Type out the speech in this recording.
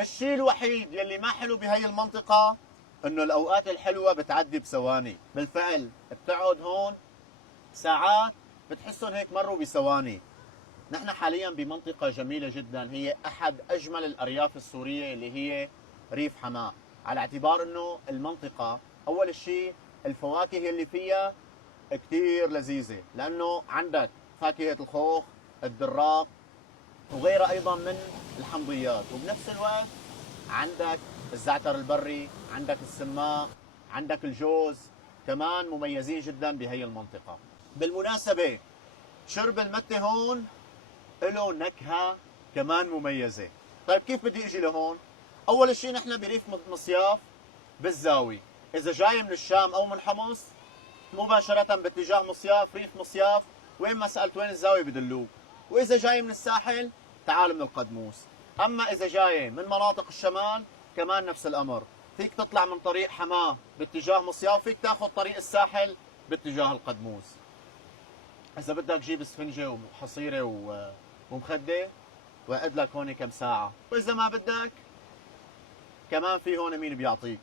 الشيء الوحيد يلي ما حلو بهي المنطقة انه الاوقات الحلوة بتعدي بثواني. بالفعل بتقعد هون ساعات بتحسهم هيك مروا بثواني. نحن حاليا بمنطقة جميلة جدا، هي احد اجمل الارياف السورية اللي هي ريف حماة، على اعتبار انه المنطقة اول شيء الفواكه اللي فيها كثير لذيذة، لانه عندك فاكهة الخوخ، الدراق، وغيرها ايضا من الحمضيات، وبنفس الوقت عندك الزعتر البري، عندك السماق، عندك الجوز، كمان مميزين جدا بهي المنطقة. بالمناسبة شرب المتة هون له نكهة كمان مميزة. طيب كيف بدي اجي لهون؟ اول شيء نحن بريف مصياف بالزاوي، اذا جاي من الشام او من حمص مباشرة باتجاه مصياف، ريف مصياف، وين ما سألت وين الزاوية بدلوك. واذا جاي من الساحل تعال من القدموس. اما اذا جاي من مناطق الشمال كمان نفس الامر، فيك تطلع من طريق حماه باتجاه مصياف، فيك تاخذ طريق الساحل باتجاه القدموس. اذا بدك جيب اسفنجه وحصيره ومخده وقعد لك هون كم ساعه، واذا ما بدك كمان في هون مين بيعطيك.